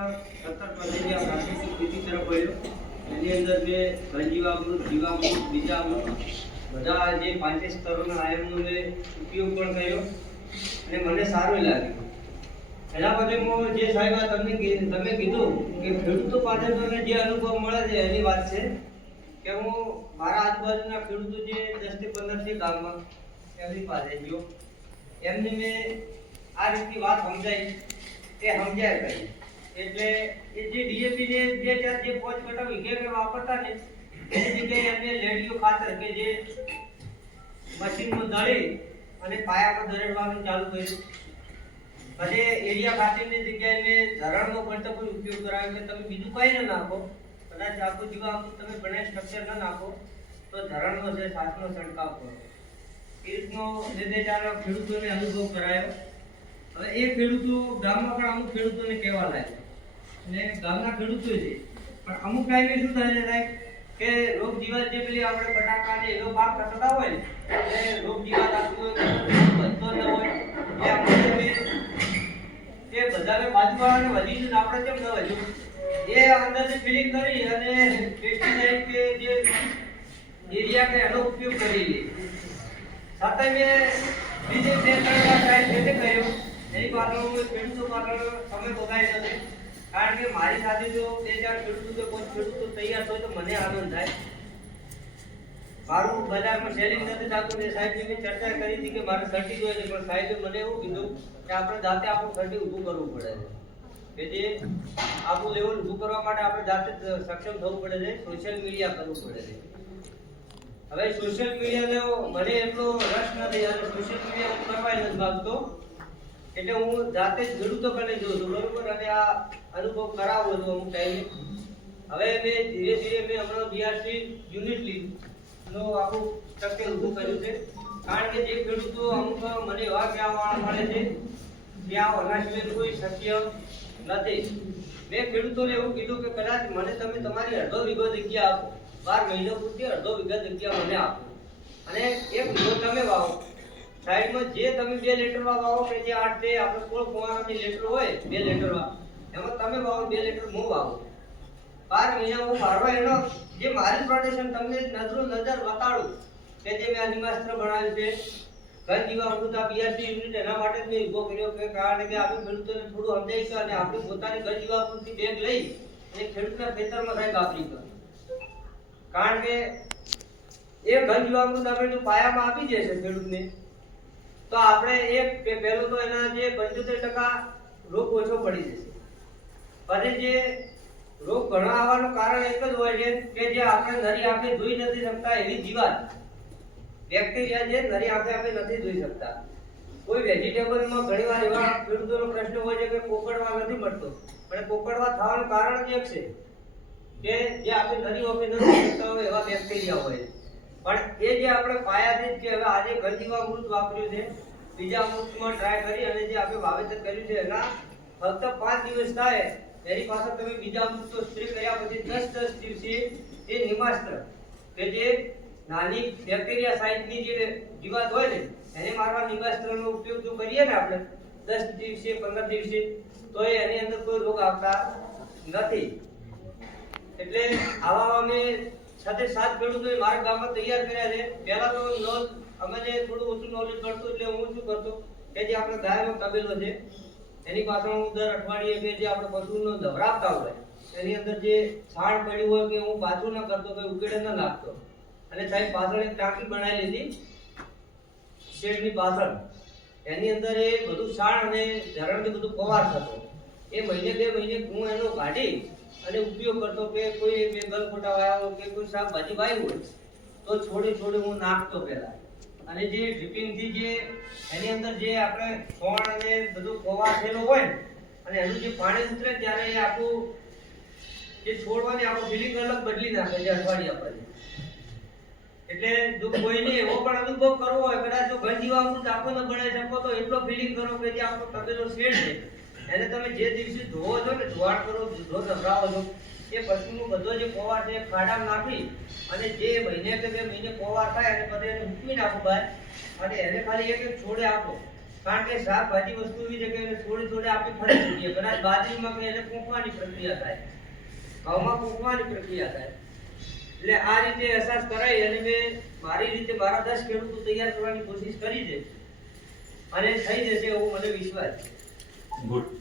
સત્તર પદ્ધતિ આ ખેતી તરફ વળ્યો એની અંદર મેં ઘનજીવામૃત જીવામૃત બીજામૃત બધા જે પાંચે સ્તરોના આયનનો મેં ઉપયોગ પણ કર્યો અને મને સારું લાગ્યું એના પછી હું જે સાહેબ તમને તમે કીધું કે ખેડૂતો પાસેથી જે અનુભવ મળે છે એની વાત છે કે હું મારા આજુબાજુના ખેડૂતો જે દસથી પંદર છે ગામમાં એમની પાસે ગયો એમને મેં આ રીતની વાત સમજાઈ તે સમજાય કરી એટલે એ જે ડીએપી જે જે ચાર જે પોચ કટા વીઘે વાપરતા ને, એ જગ્યાએ એમને લેડીઓ ખાતર કે જે મશીનમાં દળી અને પાયામાં દરેડવાનું ચાલુ કર્યું. પછી એરિયા ખાતરની જગ્યાએ મેં ધરણનો પણ ઉપયોગ કરાવ્યો કે તમે બીજું કંઈ ન નાખો. કદાચ આખું જીવામૃત તમે બનાવી સ્ટ્રક્ચર ન નાખો, તો ધરણનો જે શ્વાસનો છંટકાવ કરો. એ રીતનો તે ચાલો ખેડૂતોને અનુભવ કરાયો. હવે એ ખેડૂતો ગામમાં પણ અમુક ખેડૂતોને કહેવા લાગ્યા. અને ગામના ખેડૂતો છે પણ અમુક ટાઈમે શું થાય છે કે રોગ જીવાત જે પેલી આપણે બટાકા ને એનો પાક થતા હોય ને એટલે રોગ જીવાત આવતું હોય બનતો ન હોય. એ આપણે તે એ બધાને બાજુવાળાને વધી ને આપણે કેમ ન વધ્યું? એ અંદરથી ફિલિંગ કરી અને પેસ્ટિસાઇડ કે જે એરિયા કે એનો ઉપયોગ કરી લે. સાથે મેં બીજે બે ત્રણ વાર ટ્રાય કર્યો. એની પાછળ ખેડૂતો પાછળ સમય બગાડી નથી કારણ કે મારી સાથે જો બે ચાર ખેડૂતો કે કોઈ ખેડૂતો તૈયાર હોય તો મને આનંદ થાય. મારું બજારમાં સેલિંગ નથી થતું ને સાહેબની મેં ચર્ચા કરી હતી કે મારે સર્ટી જોઈએ છે, પણ સાહેબે મને એવું કીધું કે આપણે જાતે આપણું સર્ટી ઊભું કરવું પડે. કે જે આપણું લેવલ ઊભું કરવા માટે આપણે જાતે સક્ષમ થવું પડે છે સોશિયલ મીડિયા કરવું પડે છે. હવે સોશિયલ મીડિયાનો મને એટલો રસ નથી, અને સોશિયલ મીડિયા હું કરવા નથી માંગતો એટલે હું જાતે જ ખેડૂતો કરીને જોઉં છું, બરોબર? અને આ અનુભવ કરાવો છું અમુક ટાઈમે હવે મેં ધીરે ધીરે મેં હમણાં બીઆરસી યુનિટ લીધું આખું સ્ટ્રક્ચર ઊભું કર્યું છે. કારણ કે જે ખેડૂતો અમુક મને એવા કહેવાવાળા મળે છે કે આ સિવાય કોઈ શક્ય નથી. મેં ખેડૂતોને એવું કીધું કે કદાચ મને તમે તમારી અડધો વીઘો જગ્યા આપો. બાર મહિનો પૂરતી અડધો વીઘા જગ્યા મને આપો. અને એક વીઘો તમે વાવો. સાઈડમાં જે તમે બે લેટરમાં વાવો કે જે આઠ તે આપણે કોળ જે લેટર હોય બે લેટરમાં, એમાં તમે વાવો, બે લેટર હું વાવો? બાર મહિના હું મારવા એનો જે મારી પ્રોટેક્શન તમને નજરો નજર બતાડું કે જે મેં આ નિમાસ્ત્ર બનાવ્યું છે. ઘર જીવા અમૃતા બીઆરસી યુનિટ એના માટે મેં ઊભો કર્યો કે કારણ કે આપણે ખેડૂતોને થોડું સમજાવીશું અને આપણે પોતાની ઘર જીવા અમૃતની બેગ લઈ અને ખેડૂતના ખેતરમાં સાહેબ વાપરી કર કારણ કે એ ઘર જીવા અમૃત આપણે પાયામાં આપી દેશે ખેડૂતને. તો આપણે એક પહેલું તો એના જે પંચોતેર ટકા રોગ ઓછો પડી જશે. અને જે રોગ ઘણા આવવાનું કારણ એક જ હોય છે કે જે આપણે નરી આંખે જોઈ નથી શકતા એવી જીવાત. બેક્ટેરિયા જે નરી આંખે આપણે નથી જોઈ શકતા. કોઈ વેજીટેબલમાં ઘણીવાર એવા ખેડૂતોનો પ્રશ્ન હોય છે કે કોકડવા નથી મળતો. પણ કોકડવા થવાનું કારણ એક છે કે જે આપણે નરી આંખે નથી શકતા હોય એવા બેક્ટેરિયા હોય પણ એ જે આપણે પાયાથી જે હવે આજે ગંજીવા અમૃત વાપર્યું છે, બીજા અમૃતમાં ટ્રાય કરી અને જે આપણે વાવેતર કર્યું છે, એના ફક્ત પાંચ દિવસ થાય, એની પાછળ તમે બીજા અમૃત સ્ત્રી કર્યા પછી દસ દસ દિવસે એ નિમાસ્ત્ર કે જે નાની બેક્ટેરિયા સાઇઝની જે જીવાત હોય ને, એને મારવા નિમાસ્ત્રનો ઉપયોગ જો કરીએ ને આપણે, દસ દિવસે, પંદર દિવસે, તો એની અંદર કોઈ રોગ આવતા નથી. એટલે આવા અમે સાથે સાત ખેડૂતોએ મારા ગામમાં તૈયાર કર્યા છે. પહેલા તો નોલ અમે જે થોડું ઓછું નોલેજ મળતું એટલે હું શું કરતો કે જે આપણે ગાયનો તબેલો છે, એની પાછળ હું દર અઠવાડિયે કે જે આપણે પશુનો ધવરાવતા હોય, એની અંદર જે છાણ પડ્યું હોય કે હું પાછું ન કરતો કે ઉકેડે ન નાખતો અને સાહેબ, પાછળ એક ટાંકી બનાવી લીધી શેડની પાછળ. એની અંદર એ બધું છાણ અને ઝરણથી બધું પવાર થતો. એ મહિને બે મહિને હું એનો કાઢી અને ઉપયોગ કરતો કે કોઈ ગલગોટા વાયા હોય કે કોઈ શાકભાજી વાવી હોય, તો છોડે છોડે હું નાખતો પહેલા. અને જે ડ્રીપિંગથી જે, એની અંદર જે આપણે છોણ અને બધું ખોવા થયેલો હોય અને એનું જે પાણી ઉતરે ત્યારે એ આખું જે છોડવાની આપણું ફિલિંગ અલગ બદલી નાખે છે અઠવાડિયા પછી. એટલે જો કોઈને એવો પણ અનુભવ કરવો હોય, કદાચ જો ઘર જીવામૃત આપો ન બનાવી શકો તો એટલો ફિલિંગ કરો કે જે આપણો તબેલો શેડ છે એને તમે જે દિવસે ધોવો છો ને, ધોવાણ કરો, ધો ધવરાવો છો, એ પશુનો બધો જે કોવાર છે ખાડામાં નાખી અને જે મહિને કે બે મહિને કોવાર થાય અને બધે એને મૂકી નાખો બહાર અને એને ખાલી એક છોડે આપો. કારણ કે શાકભાજી વસ્તુ એવી છે કે એને થોડી થોડી આપી ફરી શકીએ. કદાચ બાજરીમાં કે એને કોંકવાની પ્રક્રિયા થાય. ઘઉંમાં કોંકવાની પ્રક્રિયા થાય. એટલે આ રીતે અહેસાસ કરાય અને મેં મારી રીતે મારા દસ ખેડૂતો તૈયાર કરવાની કોશિશ કરી છે. અને થઈ જશે એવો મને વિશ્વાસ છે. ગુડ